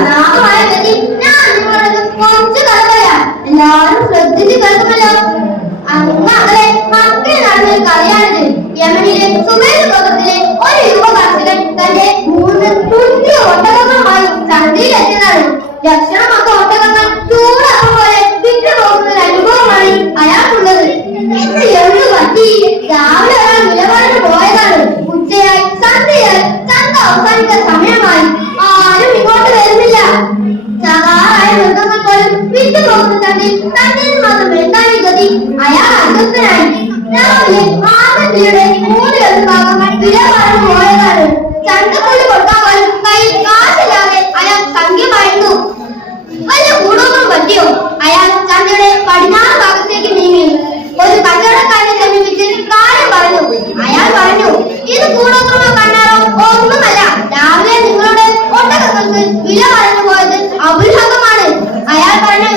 നാഗമായ ഗതി ഞാൻ കുറച്ച് കഥ എല്ലാവരും ശ്രദ്ധിച്ച് കേൾക്കുമല്ലോ അങ്ങ് അകലെ മക്കൾ നടന്ന കഥയാണിത് യമനിലെ സുമേർ ചന്തയിൽ തന്നിൽ ഗതി അയാൾ അസ്വസ്ഥനായി രാവിലെ ആദ്യത്തിയുടെ മൂന്നിലൊരു ഭാഗം വിലവാരം പോയതാണ് ചന്തക്കുള്ളി പോലും കയ്യിൽ കാശില്ലാതെ അയാൾ സംഖ്യമായിരുന്നു വല്ല ഗുണവും പറ്റിയോ അയാൾ ചന്തയുടെ പടിഞ്ഞാറ് ഭാഗത്തേക്ക് നീങ്ങി ഒരു കച്ചവടക്കാരനെ സമീപിച്ച് കാര്യം പറഞ്ഞു പറഞ്ഞു ഇത് കൂടോത്രമോ കണ്ണാറോ ഒന്നുമല്ല രാവിലെ നിങ്ങളുടെ ഒട്ടകങ്ങൾക്ക് വില പറഞ്ഞു പോയത് അയാൾ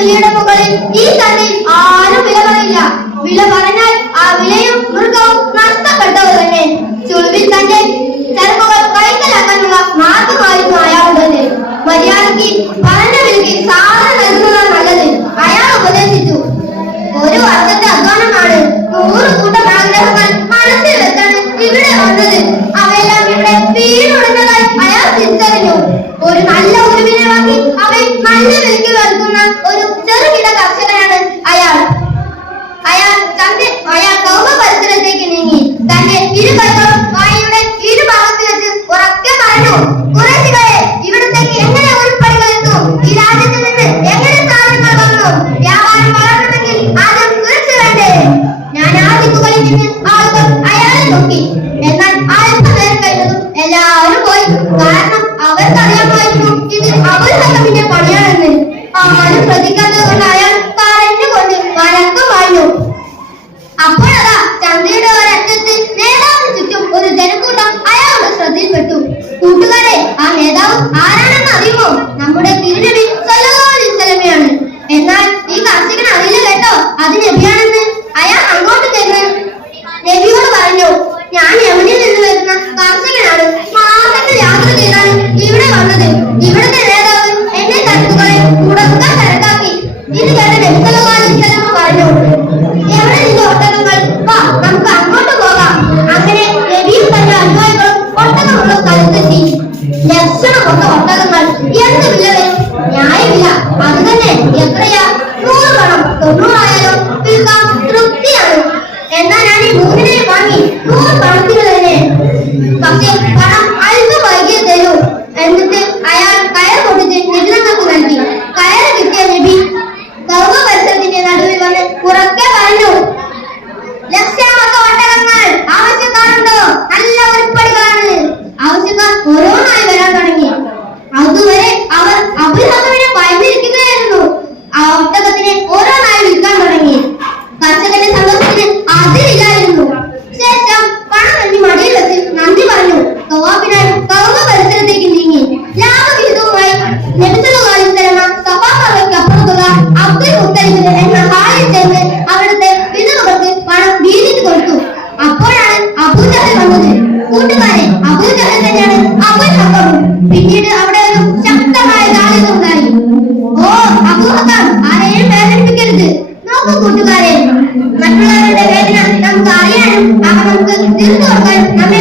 വിലയുടെ മുകളിൽ ഈ ചന്തയിൽ ആരും വില പറയില്ല വില പറഞ്ഞാൽ ആ വിലയും മൃഗവും നഷ്ടപ്പെട്ടത് തന്നെ. ചുളിവിൽ തന്റെ ചരക്കുകൾ കൈക്കലാക്കാനുള്ള മാർഗമായിരുന്നു അയാളുടേത് മര്യാദയ്ക്ക് പറഞ്ഞ വിലയ്ക്ക് സാധനം നൽകുന്നതാണ് നല്ലത്. അയാൾ ഉപദേശിച്ചു. ഒരു വർഷത്തെ അധ്വാനമാണ്. നൂറ് കൂട്ടം ആഗ്രഹങ്ങൾ മനസ്സിൽ വെച്ചാണ് ഇവിടെ വന്നത്. ആരാണെന്ന് അറിയുമോ? നമ്മുടെ തിരുനബി വസല്ലമയാണ് എന്നാൽ ഈ കർഷകൻ അറിയില്ല കേട്ടോ. അത് നബിയാണെന്ന്. അയാൾ അങ്ങോട്ട് ചെന്ന് നബിയോട് പറഞ്ഞു ഞാൻ യമനിൽ നിന്ന് വരുന്ന കർഷകനാണ്. മാസത്തെ യാത്ര ചെയ്താണ് ഇവിടെ വന്നത്. ഇവിടുത്തെ നേതാവ് എന്നെ തരത്തുകളെ ഉടക്കാൻ തിരക്കാക്കി ഇത് കേട്ട നബി സല്ലല്ലാഹു അലൈഹി വസല്ലമ പറഞ്ഞു ലക്ഷണമൊത്ത ഒട്ടകങ്ങൾ എന്ത് വില വരും ന്യായമില്ല. അത് തന്നെ. എത്രയാ? നൂറ് പണം. തൊണ്ണൂറായാലും? വിൽക്കാം തൃപ്തിയാണ്. എന്നാൽ മൂന്നിനെ വാങ്ങി നൂറ് പണത്തിന് സഭാസഭയ്ക്കപ്പുറത്തുള്ള അബ്ദുൽ മുത്തലിബിന് എന്ന ഹാലിൽ ചേർന്ന് അവിടുത്തെ വിധവകൾക്ക് പണം കൊടുത്തു അപ്പോഴാണ് അബൂജഹൽ വന്നത്. കൂട്ടുകാരെ അബൂജഹൽ തന്നെയാണ് അബുൽ ഹക്കറും പിന്നീട് അവിടെ ഒരു ശക്തമായ കാലികം ഓ അബു ആരെയും വേദനിപ്പിക്കരുത്. നോക്കൂ കൂട്ടുകാരെ. മറ്റുള്ളവരുടെ വേദന നമുക്ക് അറിയാനും അവ നമുക്ക് തീർത്തു കൊടുക്കാനും നമ്മെ